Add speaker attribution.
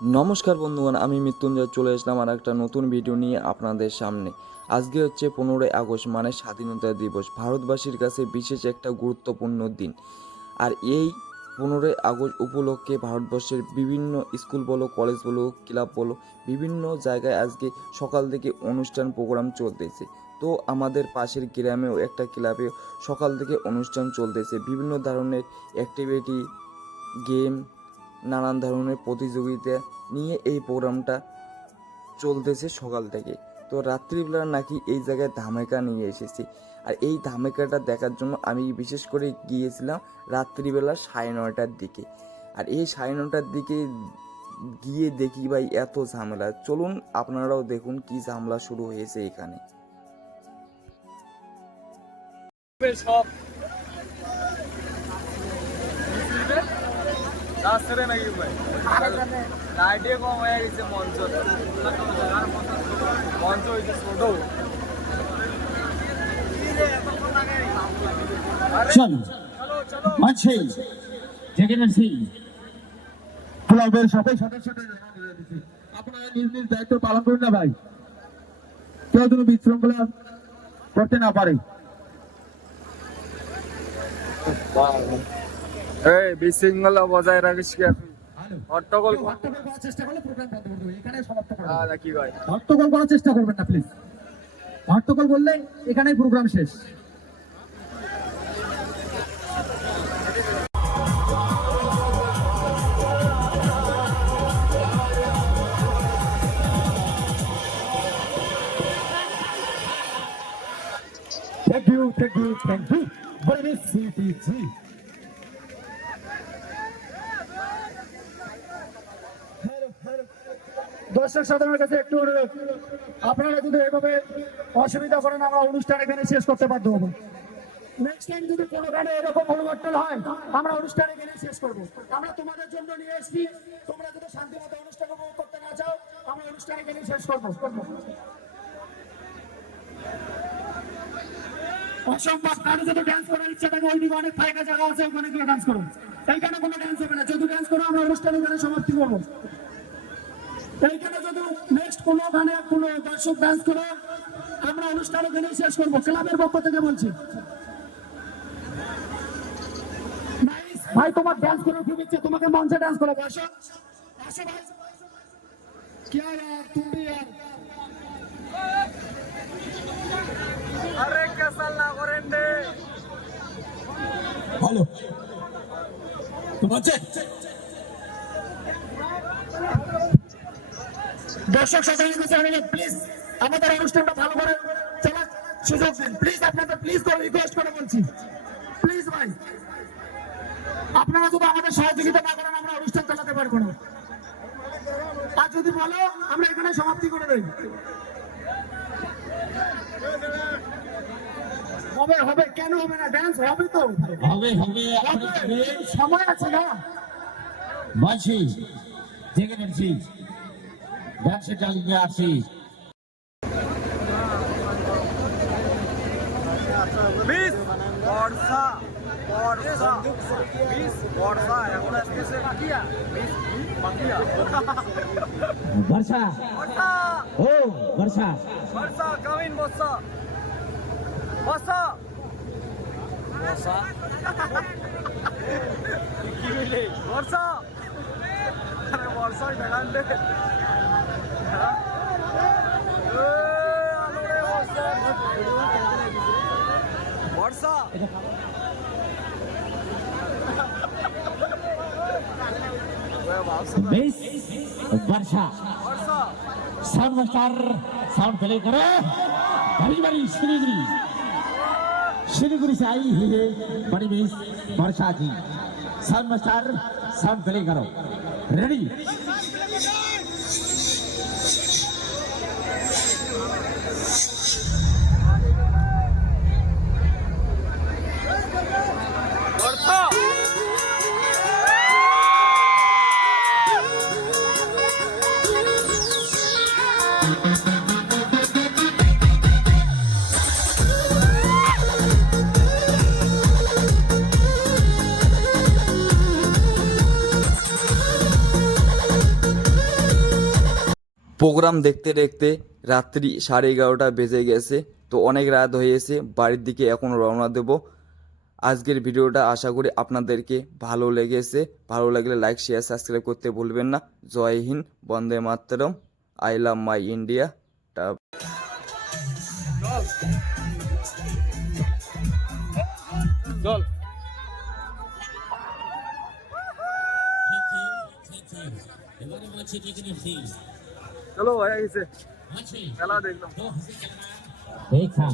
Speaker 1: নমস্কার বন্ধুগণ, আমি মৃত্যুঞ্জয় চলে এসলাম আর একটা নতুন ভিডিও নিয়ে আপনাদের সামনে। আজকে হচ্ছে পনেরোই আগস্ট মানে স্বাধীনতা দিবস। ভারতবাসীর কাছে বিশেষ একটা গুরুত্বপূর্ণ দিন। আর এই পনেরোই আগস্ট উপলক্ষে ভারতবর্ষের বিভিন্ন স্কুল বলো, কলেজ বলো, ক্লাব বলো, বিভিন্ন জায়গায় আজকে সকাল থেকে অনুষ্ঠান প্রোগ্রাম চলতেছে। তো আমাদের পাশের গ্রামেও একটা ক্লাবে সকাল থেকে অনুষ্ঠান চলতেছে। বিভিন্ন ধরনের অ্যাক্টিভিটি গেম নানান ধরনের প্রতিযোগিতা নিয়ে এই প্রোগ্রামটা চলতেছে সকাল থেকে। তো রাত্রিবেলা নাকি এই জায়গায় ধামেকা নিয়ে এসেছি। আর এই ধামেকাটা দেখার জন্য আমি বিশেষ করে গিয়েছিলাম রাত্রিবেলা সাড়ে নয়টার দিকে। আর এই সাড়ে নটার দিকে গিয়ে দেখি ভাই, এত ঝামেলা। চলুন আপনারাও দেখুন কি ঝামেলা শুরু হয়েছে এখানে।
Speaker 2: রাস্তারে নাকি ভাই? লাইটে কম হয়ে গেছে মঞ্চ। মঞ্চ হয়েছে ছোট।
Speaker 3: চলো আছে যেখানে সিং
Speaker 4: ক্লাবের সদস্যদের আপনারা নিজ নিজ দায়িত্ব পালন করুন না ভাই। কেউ যেন বিশৃঙ্খলা করতে না পারে।
Speaker 2: এই বিশৃঙ্খলা বজায় রাখিস কি হট্টগোল
Speaker 4: হট্টগোল করার চেষ্টা করলে প্রোগ্রাম বন্ধ করে দেবো এখানে সমাপ্ত করে দেবো।
Speaker 2: কি ভাই
Speaker 4: হট্টগোল করার চেষ্টা করবেন না প্লিজ হট্টগোল করলে এখানেই প্রোগ্রাম শেষ Thank you, thank you, thank you. Very CTG. দর্শক সাধারণের কাছে একটু অনুরোধ আপনারা যদি এভাবে অসুবিধা করেন, আমরা অনুষ্ঠান এখানে শেষ করতে বাধ্য হব। নেক্সট টাইম যদি কোনো এরকম পরিবর্তন হয়, আমরা এখানে শেষ আমরা তোমাদের জন্য নিয়ে তোমরা যদি অনুষ্ঠান উপভোগ করতে না চাও, আমরা এখানে শেষ অসম্ভব, কারও যদি ডান্স করার ইচ্ছা থাকে অনেক ফাঁকা জায়গা আছে, ওখানে গিয়ে ডান্স করো। এইখানে কোনো ডান্স হবে না। যদি ডান্স করো, আমরা অনুষ্ঠান এখানে সমাপ্তি করব। এইখানে যদি নেক্সট কোনো গানে কোনো দর্শক ডান্স করে আমরা অনুষ্ঠান ওখানেই শেষ করব। ক্লাবের পক্ষ থেকে বলছি। ভাই তোমার ডান্স করে ঠিক হচ্ছে তোমাকে মঞ্চে ডান্স করে আসো আসো ভাই।
Speaker 2: কি
Speaker 4: দে তোমার দর্শক প্লিজ আমাদের অনুষ্ঠানটা ভালো করে চলার সুযোগ দিন। প্লিজ আপনাদের প্লিজ করে রিকোয়েস্ট করে বলছি। প্লিজ ভাই আপনারা যদি আমাদের সহযোগিতা না করেন আমরা অনুষ্ঠান চালাতে পারব না। আর যদি বলো আমরা এখানে সমাপ্তি করে দেই। হবে হবে কেন হবে না? ডান্স হবে তো।
Speaker 3: হবে হবে
Speaker 4: সময় আছে না?
Speaker 3: বলছি যেখানে সিং ব্যবসা চালিয়ে আসি
Speaker 2: বিশ বর্ষা বর্ষা বিশ বর্ষা এখন আসতেছে বাকিয়া বিশ বাকিয়া
Speaker 3: বর্ষা
Speaker 2: বর্ষা
Speaker 3: ও বর্ষা
Speaker 2: বর্ষা কামিন বর্ষা বর্ষা বর্ষা কি মিলে বর্ষা আরে বর্ষায় বেড়ান দে
Speaker 3: बीस
Speaker 2: वर्षा।
Speaker 3: साउंड मास्टर, साउंड प्ले करो। बड़ी बड़ी श्रीगुरी श्रीगुरी से आई है बड़ी बीस वर्षा जी। साउंड मास्टर, साउंड प्ले करो। रेडी
Speaker 1: প্রোগ্রাম দেখতে দেখতে রাত্রি সাড়ে এগারোটা বেজে গেছে তো অনেক রাত হয়েছে বাড়ির দিকে এখন রওনা দেব। আজকের ভিডিওটা আশা করি আপনাদেরকে ভালো লেগেছে। ভালো লাগলে লাইক শেয়ার সাবস্ক্রাইব করতে ভুলবেন না। জয় হিন্দ বন্দে মাতরম। আই লাভ মাই ইন্ডিয়া টা
Speaker 2: চল। চলো ভাই গেছে খেলা দেখলাম।
Speaker 3: দেখা।